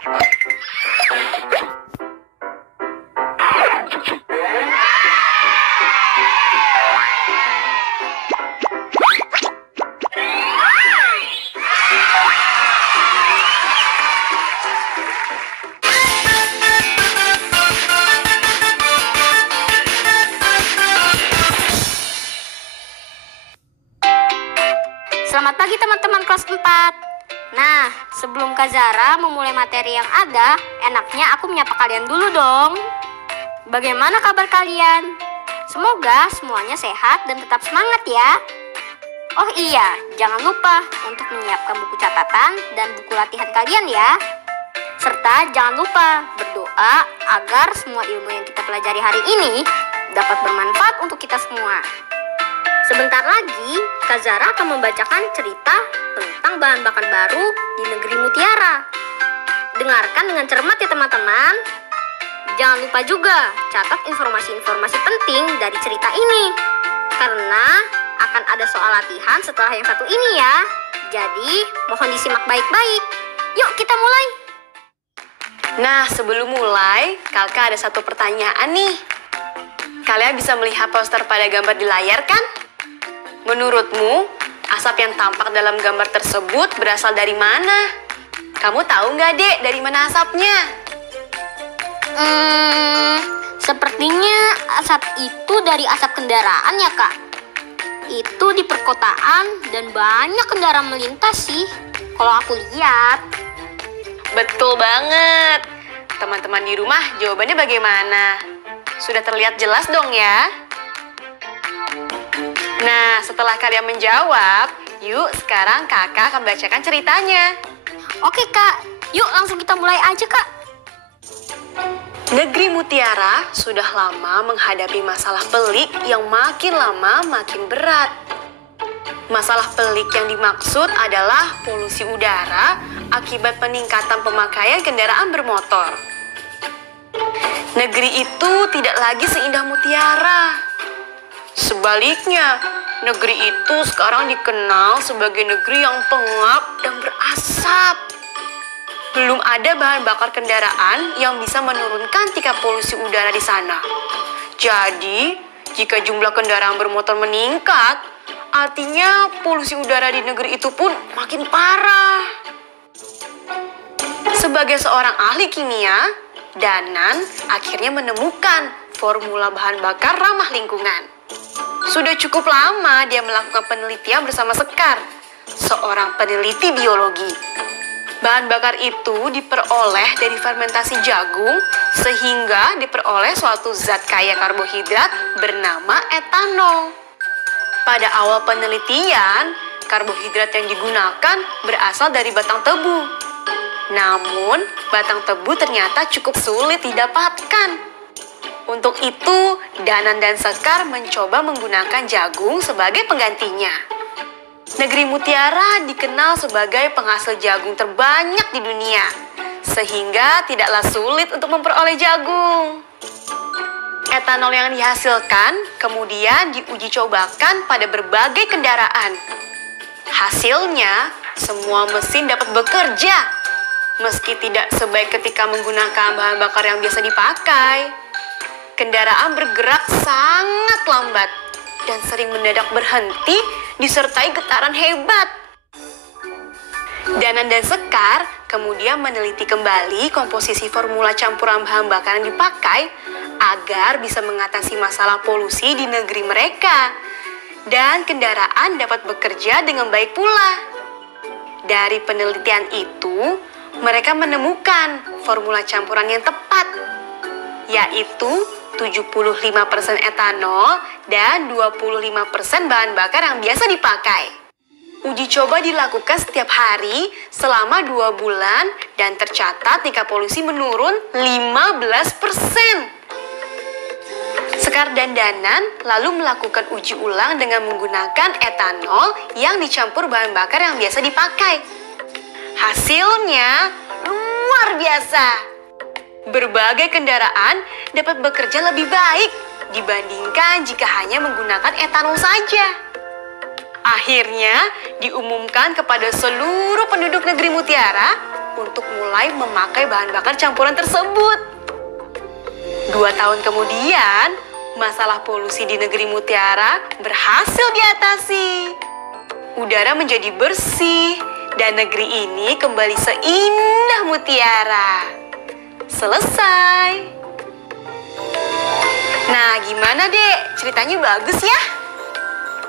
Selamat pagi teman-teman kelas 4. Nah, sebelum Kak Zara memulai materi yang ada, enaknya aku menyapa kalian dulu dong. Bagaimana kabar kalian? Semoga semuanya sehat dan tetap semangat ya. Oh iya, jangan lupa untuk menyiapkan buku catatan dan buku latihan kalian ya. Serta jangan lupa berdoa agar semua ilmu yang kita pelajari hari ini dapat bermanfaat untuk kita semua. Sebentar lagi, Kak Zara akan membacakan cerita tentang bahan bakar baru di negeri Mutiara. Dengarkan dengan cermat ya teman-teman. Jangan lupa juga catat informasi-informasi penting dari cerita ini. Karena akan ada soal latihan setelah yang satu ini ya. Jadi, mohon disimak baik-baik. Yuk kita mulai. Nah, sebelum mulai, Kakak ada satu pertanyaan nih. Kalian bisa melihat poster pada gambar di layar kan? Menurutmu, asap yang tampak dalam gambar tersebut berasal dari mana? Kamu tahu nggak, Dek, dari mana asapnya? Sepertinya asap itu dari asap kendaraan ya, Kak. Itu di perkotaan dan banyak kendaraan melintas sih, kalau aku lihat. Betul banget. Teman-teman di rumah, jawabannya bagaimana? Sudah terlihat jelas dong ya? Nah, setelah kalian menjawab, yuk sekarang Kakak akan bacakan ceritanya. Oke, Kak. Yuk langsung kita mulai aja, Kak. Negeri Mutiara sudah lama menghadapi masalah pelik yang makin lama makin berat. Masalah pelik yang dimaksud adalah polusi udara akibat peningkatan pemakaian kendaraan bermotor. Negeri itu tidak lagi seindah Mutiara. Sebaliknya, negeri itu sekarang dikenal sebagai negeri yang pengap dan berasap. Belum ada bahan bakar kendaraan yang bisa menurunkan tingkat polusi udara di sana. Jadi, jika jumlah kendaraan bermotor meningkat, artinya polusi udara di negeri itu pun makin parah. Sebagai seorang ahli kimia, Danan akhirnya menemukan formula bahan bakar ramah lingkungan. Sudah cukup lama dia melakukan penelitian bersama Sekar, seorang peneliti biologi. Bahan bakar itu diperoleh dari fermentasi jagung sehingga diperoleh suatu zat kaya karbohidrat bernama etanol. Pada awal penelitian, karbohidrat yang digunakan berasal dari batang tebu. Namun, batang tebu ternyata cukup sulit didapatkan. Untuk itu, Danan dan Sekar mencoba menggunakan jagung sebagai penggantinya. Negeri Mutiara dikenal sebagai penghasil jagung terbanyak di dunia, sehingga tidaklah sulit untuk memperoleh jagung. Etanol yang dihasilkan kemudian diuji cobakan pada berbagai kendaraan. Hasilnya, semua mesin dapat bekerja, meski tidak sebaik ketika menggunakan bahan bakar yang biasa dipakai. Kendaraan bergerak sangat lambat dan sering mendadak berhenti disertai getaran hebat. Danan dan Sekar kemudian meneliti kembali komposisi formula campuran bahan bakar yang dipakai agar bisa mengatasi masalah polusi di negeri mereka. Dan kendaraan dapat bekerja dengan baik pula. Dari penelitian itu, mereka menemukan formula campuran yang tepat, yaitu 75% etanol dan 25% bahan bakar yang biasa dipakai. Uji coba dilakukan setiap hari selama 2 bulan dan tercatat tingkat polusi menurun 15%. Sekar dan Danan lalu melakukan uji ulang dengan menggunakan etanol yang dicampur bahan bakar yang biasa dipakai. Hasilnya luar biasa. Berbagai kendaraan dapat bekerja lebih baik dibandingkan jika hanya menggunakan etanol saja. Akhirnya diumumkan kepada seluruh penduduk negeri Mutiara untuk mulai memakai bahan bakar campuran tersebut. 2 tahun kemudian, masalah polusi di negeri Mutiara berhasil diatasi. Udara menjadi bersih dan negeri ini kembali seindah Mutiara. Selesai. Nah, gimana, Dek? Ceritanya bagus ya?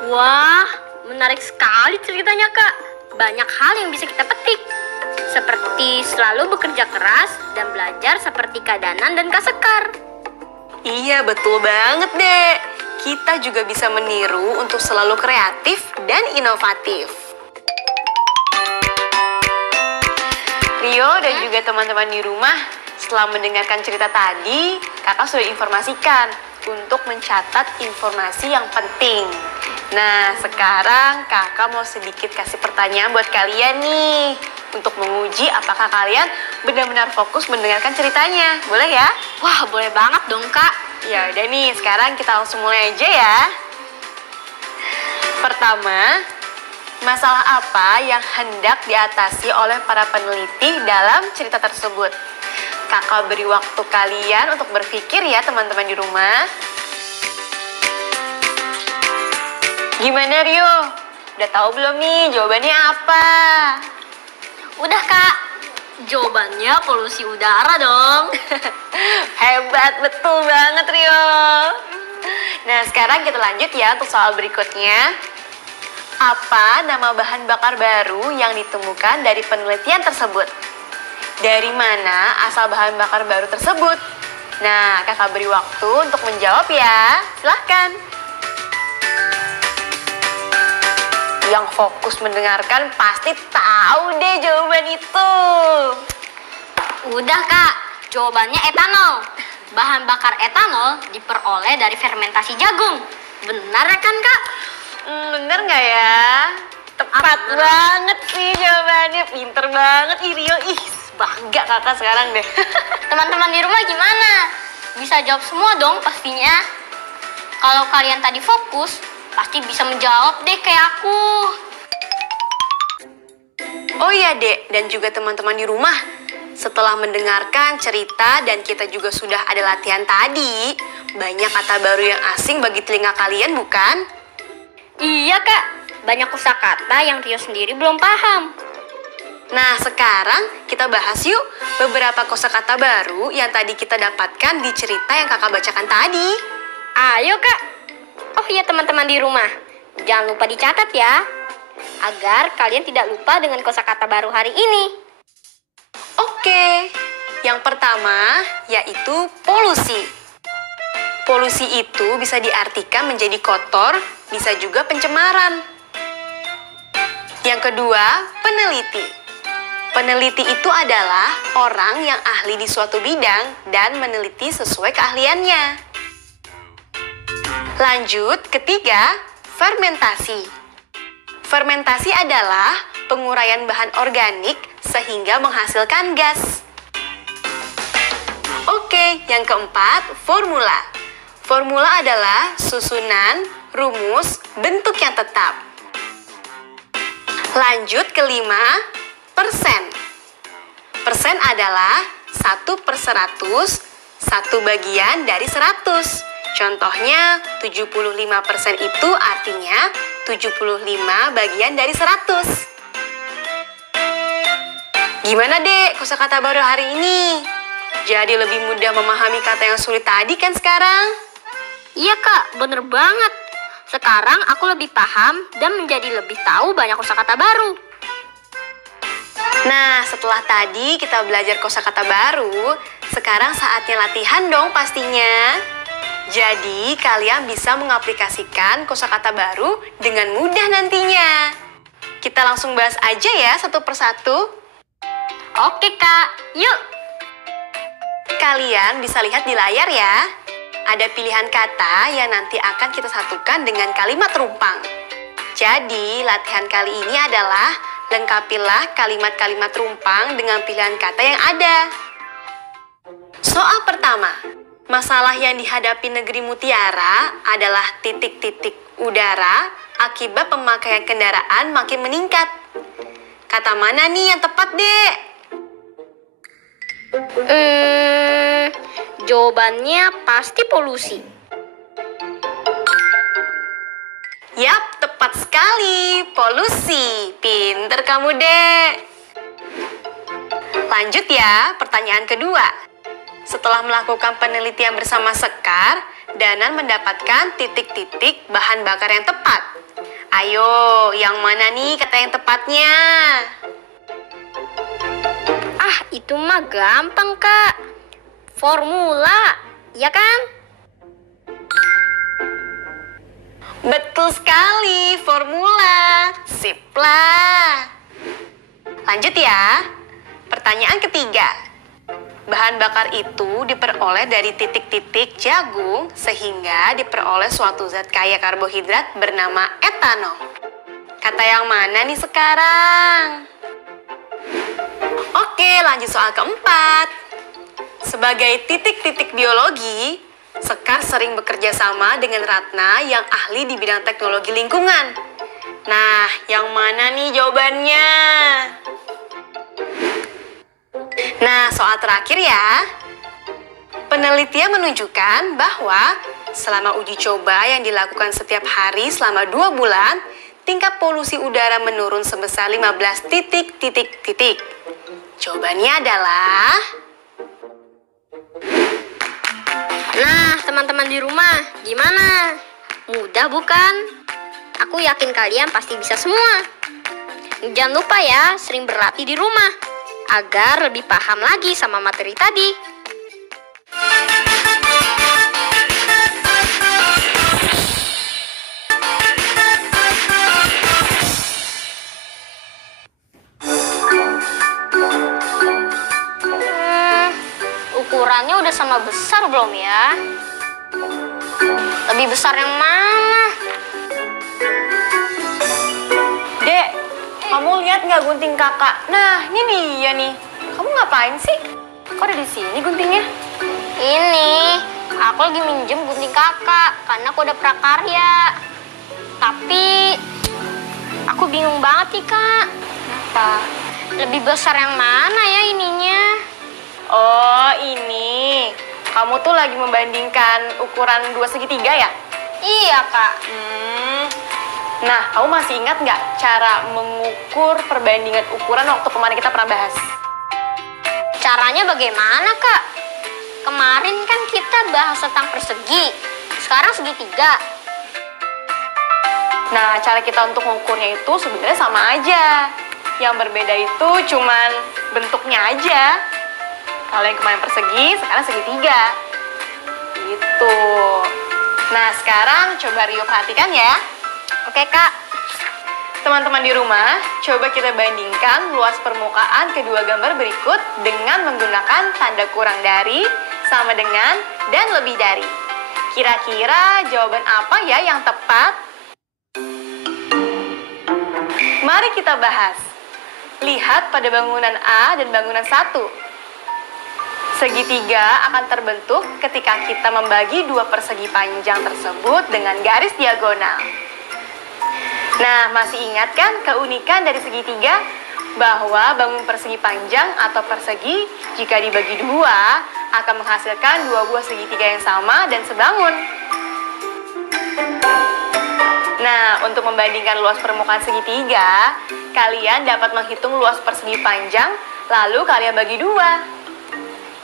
Wah, menarik sekali ceritanya, Kak. Banyak hal yang bisa kita petik. Seperti selalu bekerja keras dan belajar seperti Kak Danan dan Kak Sekar. Iya, betul banget, Dek. Kita juga bisa meniru untuk selalu kreatif dan inovatif. Rio dan juga teman-teman di rumah, setelah mendengarkan cerita tadi, kakak sudah informasikan untuk mencatat informasi yang penting. Nah, sekarang kakak mau sedikit kasih pertanyaan buat kalian nih, untuk menguji apakah kalian benar-benar fokus mendengarkan ceritanya. Boleh ya? Wah, boleh banget dong, Kak. Ya udah nih, sekarang kita langsung mulai aja ya. Pertama, masalah apa yang hendak diatasi oleh para peneliti dalam cerita tersebut? Kakak beri waktu kalian untuk berpikir ya, teman-teman di rumah. Gimana, Rio? Udah tahu belum nih jawabannya apa? Udah, Kak. Jawabannya polusi udara dong. Hebat, betul banget, Rio. Nah, sekarang kita lanjut ya untuk soal berikutnya. Apa nama bahan bakar baru yang ditemukan dari penelitian tersebut? Dari mana asal bahan bakar baru tersebut? Nah, kakak beri waktu untuk menjawab ya. Silahkan. Yang fokus mendengarkan pasti tahu deh jawaban itu. Udah, Kak. Jawabannya etanol. Bahan bakar etanol diperoleh dari fermentasi jagung. Benar kan, Kak? Bener nggak ya? Tepat banget sih jawabannya. Pinter banget, Rio. Ih, bangga kakak sekarang deh. Teman-teman di rumah gimana? Bisa jawab semua dong pastinya. Kalau kalian tadi fokus, pasti bisa menjawab deh kayak aku. Oh iya, Dek, dan juga teman-teman di rumah. Setelah mendengarkan cerita dan kita juga sudah ada latihan tadi, banyak kata baru yang asing bagi telinga kalian, bukan? Iya, Kak. Banyak kosakata yang Rio sendiri belum paham. Nah, sekarang kita bahas yuk beberapa kosakata baru yang tadi kita dapatkan di cerita yang kakak bacakan tadi. Ayo, Kak. Oh iya, teman-teman di rumah. Jangan lupa dicatat ya, agar kalian tidak lupa dengan kosakata baru hari ini. Oke, yang pertama yaitu polusi. Polusi itu bisa diartikan menjadi kotor, bisa juga pencemaran. Yang kedua, peneliti. Peneliti itu adalah orang yang ahli di suatu bidang dan meneliti sesuai keahliannya. Lanjut, ketiga, fermentasi. Fermentasi adalah penguraian bahan organik sehingga menghasilkan gas. Oke, yang keempat, formula. Formula adalah susunan, rumus, bentuk yang tetap. Lanjut, kelima, persen. Persen adalah 1/100, 1 bagian dari 100. Contohnya, 75% itu artinya 75 bagian dari 100. Gimana, Dek, kosakata baru hari ini? Jadi lebih mudah memahami kata yang sulit tadi kan sekarang? Iya, Kak, bener banget. Sekarang aku lebih paham dan menjadi lebih tahu banyak kosakata baru. Nah, setelah tadi kita belajar kosakata baru, sekarang saatnya latihan dong pastinya. Jadi, kalian bisa mengaplikasikan kosakata baru dengan mudah nantinya. Kita langsung bahas aja ya satu persatu. Oke, Kak. Yuk. Kalian bisa lihat di layar ya. Ada pilihan kata yang nanti akan kita satukan dengan kalimat terumpang. Jadi, latihan kali ini adalah lengkapilah kalimat-kalimat terumpang dengan pilihan kata yang ada. Soal pertama, masalah yang dihadapi negeri Mutiara adalah titik-titik udara akibat pemakaian kendaraan makin meningkat. Kata mana nih yang tepat, Dek? Jawabannya pasti polusi. Yap, tepat sekali. Polusi. Pinter kamu, Dek. Lanjut ya, pertanyaan kedua. Setelah melakukan penelitian bersama Sekar, Danan mendapatkan titik-titik bahan bakar yang tepat. Ayo, yang mana nih kata yang tepatnya? Ah, itu mah gampang, Kak. Formula, ya kan? Betul sekali, formula. Sip lah. Lanjut ya. Pertanyaan ketiga. Bahan bakar itu diperoleh dari titik-titik jagung sehingga diperoleh suatu zat kaya karbohidrat bernama etanol. Kata yang mana nih sekarang? Oke, lanjut soal keempat. Sebagai titik-titik biologi, Sekar sering bekerja sama dengan Ratna yang ahli di bidang teknologi lingkungan. Nah, yang mana nih jawabannya? Nah, soal terakhir ya. Penelitian menunjukkan bahwa selama uji coba yang dilakukan setiap hari selama 2 bulan, tingkat polusi udara menurun sebesar 15 titik. Jawabannya adalah... Nah, teman-teman di rumah, gimana? Mudah bukan? Aku yakin kalian pasti bisa semua. Jangan lupa ya, sering berlatih di rumah agar lebih paham lagi sama materi tadi. Ukurannya udah sama besar belum ya? Lebih besar yang mana? Dek, kamu lihat nggak gunting kakak? Nah, ini dia nih. Kamu ngapain sih? Kok ada di sini guntingnya? Ini, aku lagi minjem gunting kakak karena aku udah prakarya. Tapi, aku bingung banget nih kak. Apa? Lebih besar yang mana ya ininya? Oh, ini. Kamu tuh lagi membandingkan ukuran 2/3 ya? Iya kak. Nah, kamu masih ingat nggak cara mengukur perbandingan ukuran waktu kemarin kita pernah bahas? Caranya bagaimana kak? Kemarin kan kita bahas tentang persegi, sekarang segitiga. Nah, cara kita untuk mengukurnya itu sebenarnya sama aja. Yang berbeda itu cuman bentuknya aja. Kalau yang kemarin persegi, sekarang segitiga. Gitu. Nah, sekarang coba Rio perhatikan ya. Oke kak. Teman-teman di rumah, coba kita bandingkan luas permukaan kedua gambar berikut dengan menggunakan tanda kurang dari, sama dengan, dan lebih dari. Kira-kira jawaban apa ya yang tepat? Mari kita bahas. Lihat pada bangunan A dan bangunan 1. Segitiga akan terbentuk ketika kita membagi dua persegi panjang tersebut dengan garis diagonal. Nah, masih ingat kan keunikan dari segitiga? Bahwa bangun persegi panjang atau persegi jika dibagi dua akan menghasilkan dua buah segitiga yang sama dan sebangun. Nah, untuk membandingkan luas permukaan segitiga, kalian dapat menghitung luas persegi panjang, lalu kalian bagi dua.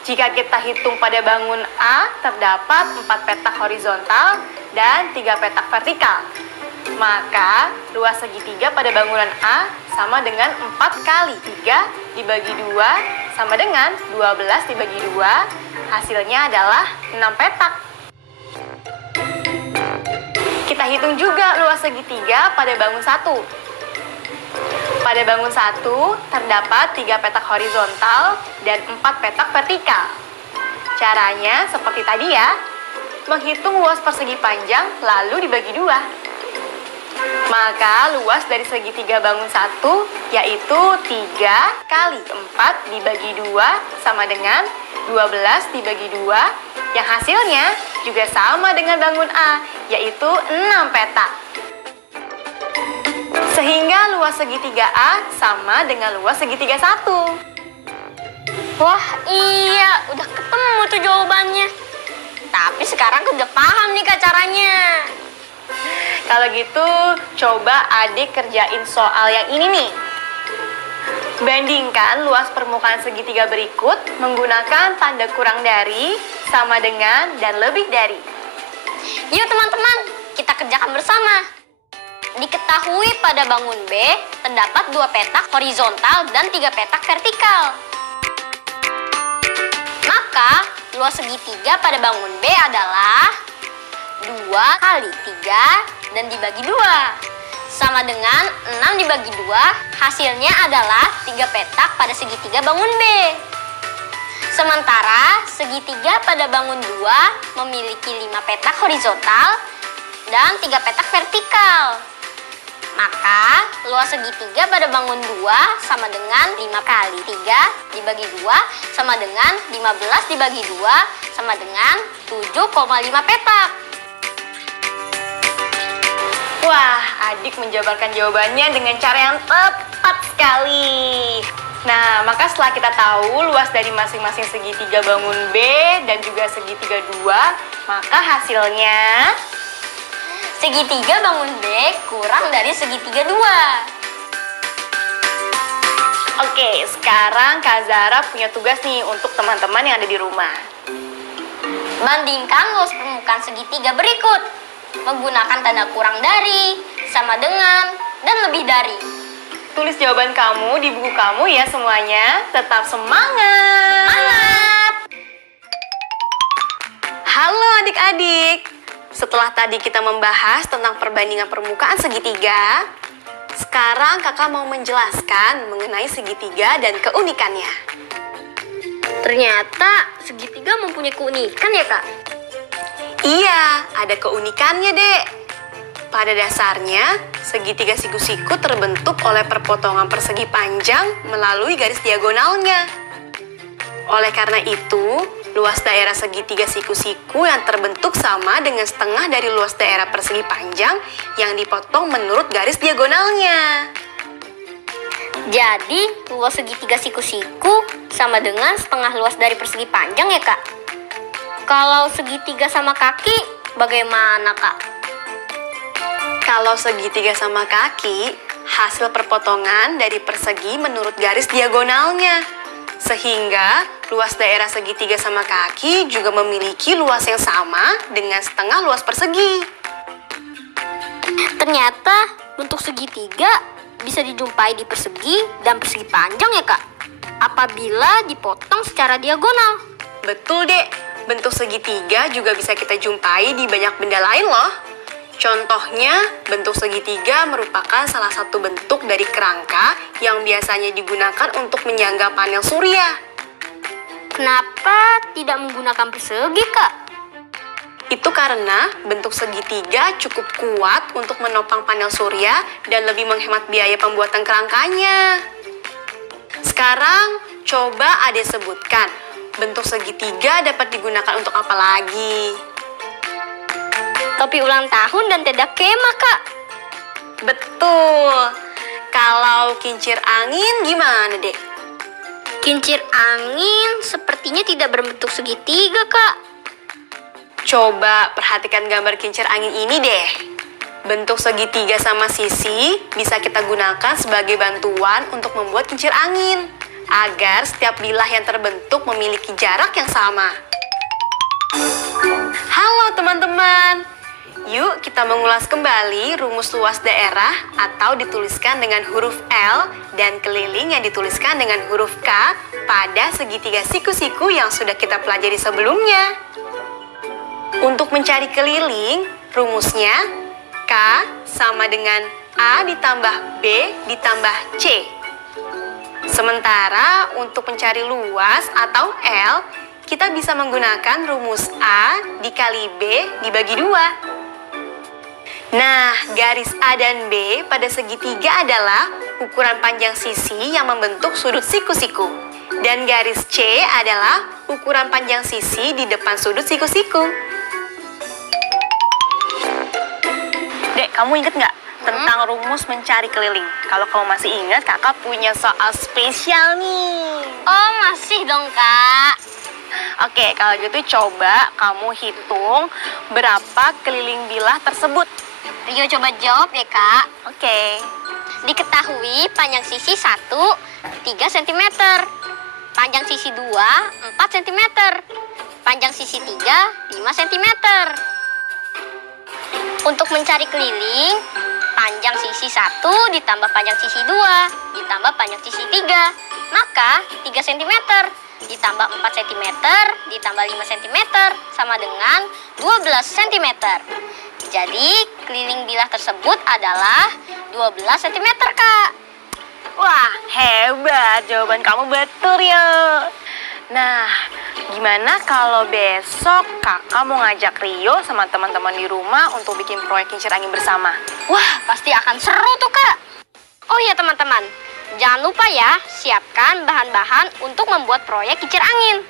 Jika kita hitung pada bangun A, terdapat 4 petak horizontal dan 3 petak vertikal. Maka, luas segitiga pada bangunan A sama dengan 4 kali 3 dibagi 2 sama dengan 12 dibagi 2. Hasilnya adalah 6 petak. Kita hitung juga luas segitiga pada bangun 1. Pada bangun 1 terdapat 3 petak horizontal dan 4 petak vertikal. Caranya seperti tadi ya, menghitung luas persegi panjang lalu dibagi 2. Maka luas dari segitiga bangun 1 yaitu 3 kali 4 dibagi 2 sama dengan 12 dibagi 2, yang hasilnya juga sama dengan bangun A, yaitu 6 petak. Sehingga luas segitiga A sama dengan luas segitiga 1. Wah, iya, udah ketemu tuh jawabannya. Tapi sekarang aku udah paham nih Kak caranya. Kalau gitu, coba adik kerjain soal yang ini nih. Bandingkan luas permukaan segitiga berikut menggunakan tanda kurang dari, sama dengan, dan lebih dari. Yuk teman-teman, kita kerjakan bersama. Diketahui pada bangun B terdapat 2 petak horizontal dan 3 petak vertikal. Maka luas segitiga pada bangun B adalah 2 kali 3 dan dibagi 2. Sama dengan 6 dibagi 2, hasilnya adalah 3 petak pada segitiga bangun B. Sementara segitiga pada bangun 2 memiliki 5 petak horizontal dan 3 petak vertikal. Maka luas segitiga pada bangun 2 sama dengan 5 kali 3 dibagi 2 sama dengan 15 dibagi 2 sama dengan 7,5 petak. Wah, adik menjabarkan jawabannya dengan cara yang tepat sekali. Nah, maka setelah kita tahu luas dari masing-masing segitiga bangun B dan juga segitiga 2, maka hasilnya Segitiga bangun B kurang dari segitiga 2. Oke, sekarang Kak Zara punya tugas nih untuk teman-teman yang ada di rumah. Bandingkan luas permukaan segitiga berikut menggunakan tanda kurang dari, sama dengan, dan lebih dari. Tulis jawaban kamu di buku kamu ya semuanya. Tetap semangat! Semangat! Halo adik-adik. Setelah tadi kita membahas tentang perbandingan permukaan segitiga, sekarang kakak mau menjelaskan mengenai segitiga dan keunikannya. Ternyata segitiga mempunyai keunikan ya Kak? Iya, ada keunikannya, Dek. Pada dasarnya, segitiga siku-siku terbentuk oleh perpotongan persegi panjang melalui garis diagonalnya. Oleh karena itu, luas daerah segitiga siku-siku yang terbentuk sama dengan setengah dari luas daerah persegi panjang yang dipotong menurut garis diagonalnya. Jadi, luas segitiga siku-siku sama dengan setengah luas dari persegi panjang ya Kak? Kalau segitiga sama kaki, bagaimana Kak? Kalau segitiga sama kaki, hasil perpotongan dari persegi menurut garis diagonalnya. Sehingga luas daerah segitiga sama kaki juga memiliki luas yang sama dengan setengah luas persegi. Ternyata bentuk segitiga bisa dijumpai di persegi dan persegi panjang ya Kak? Apabila dipotong secara diagonal. Betul, Dek. Bentuk segitiga juga bisa kita jumpai di banyak benda lain loh. Contohnya, bentuk segitiga merupakan salah satu bentuk dari kerangka yang biasanya digunakan untuk menyangga panel surya. Kenapa tidak menggunakan persegi Kak? Itu karena bentuk segitiga cukup kuat untuk menopang panel surya dan lebih menghemat biaya pembuatan kerangkanya. Sekarang, coba Ade sebutkan, bentuk segitiga dapat digunakan untuk apa lagi? Topi ulang tahun dan tenda kemah Kak. Betul. Kalau kincir angin gimana, Dek? Kincir angin sepertinya tidak berbentuk segitiga Kak. Coba perhatikan gambar kincir angin ini deh. Bentuk segitiga sama sisi bisa kita gunakan sebagai bantuan untuk membuat kincir angin, agar setiap bilah yang terbentuk memiliki jarak yang sama. Halo teman-teman, yuk kita mengulas kembali rumus luas daerah atau dituliskan dengan huruf L dan keliling yang dituliskan dengan huruf K pada segitiga siku-siku yang sudah kita pelajari sebelumnya. Untuk mencari keliling, rumusnya K sama dengan A ditambah B ditambah C. Sementara untuk mencari luas atau L, kita bisa menggunakan rumus A dikali B dibagi 2. Nah, garis A dan B pada segitiga adalah ukuran panjang sisi yang membentuk sudut siku-siku. Dan garis C adalah ukuran panjang sisi di depan sudut siku-siku. Dek, kamu inget nggak tentang rumus mencari keliling? Kalau kamu masih ingat, kakak punya soal spesial nih. Oh, masih dong, Kak. Oke, kalau gitu coba kamu hitung berapa keliling bilah tersebut. Rio coba jawab ya, Kak. Oke. Diketahui panjang sisi 1, 3 cm. Panjang sisi 2, 4 cm. Panjang sisi 3, 5 cm. Untuk mencari keliling, panjang sisi 1 ditambah panjang sisi 2 ditambah panjang sisi 3. Maka 3 cm ditambah 4 cm ditambah 5 cm sama dengan 12 cm. Jadi keliling bilah tersebut adalah 12 cm, Kak. Wah, hebat. Jawaban kamu betul, Rio. Nah, gimana kalau besok kakak mau ngajak Rio sama teman-teman di rumah untuk bikin proyek kincir angin bersama? Wah, pasti akan seru tuh, Kak. Oh iya, teman-teman. Jangan lupa ya, siapkan bahan-bahan untuk membuat proyek kincir angin.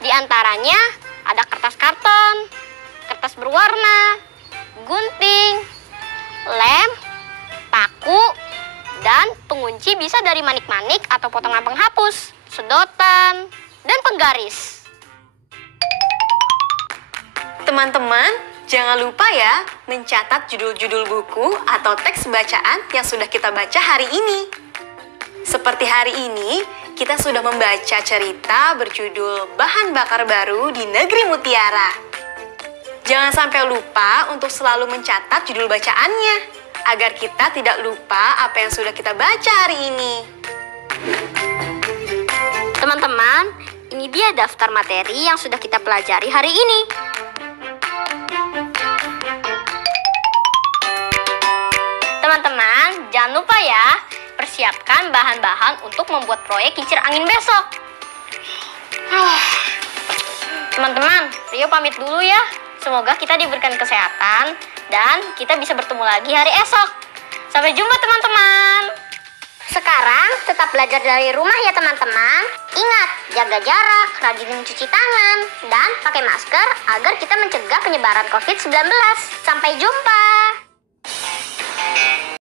Di antaranya ada kertas karton, kertas berwarna, gunting, lem, paku, dan pengunci bisa dari manik-manik atau potongan penghapus, sedotan, dan penggaris. Teman-teman, jangan lupa ya mencatat judul-judul buku atau teks bacaan yang sudah kita baca hari ini. Seperti hari ini, kita sudah membaca cerita berjudul Bahan Bakar Baru di Negeri Mutiara. Jangan sampai lupa untuk selalu mencatat judul bacaannya, agar kita tidak lupa apa yang sudah kita baca hari ini. Teman-teman, ini dia daftar materi yang sudah kita pelajari hari ini. Teman-teman, jangan lupa ya, persiapkan bahan-bahan untuk membuat proyek kincir angin besok. Teman-teman, Rio pamit dulu ya. Semoga kita diberikan kesehatan dan kita bisa bertemu lagi hari esok. Sampai jumpa, teman-teman. Sekarang tetap belajar dari rumah ya, teman-teman. Ingat, jaga jarak, rajin mencuci tangan, dan pakai masker agar kita mencegah penyebaran COVID-19. Sampai jumpa.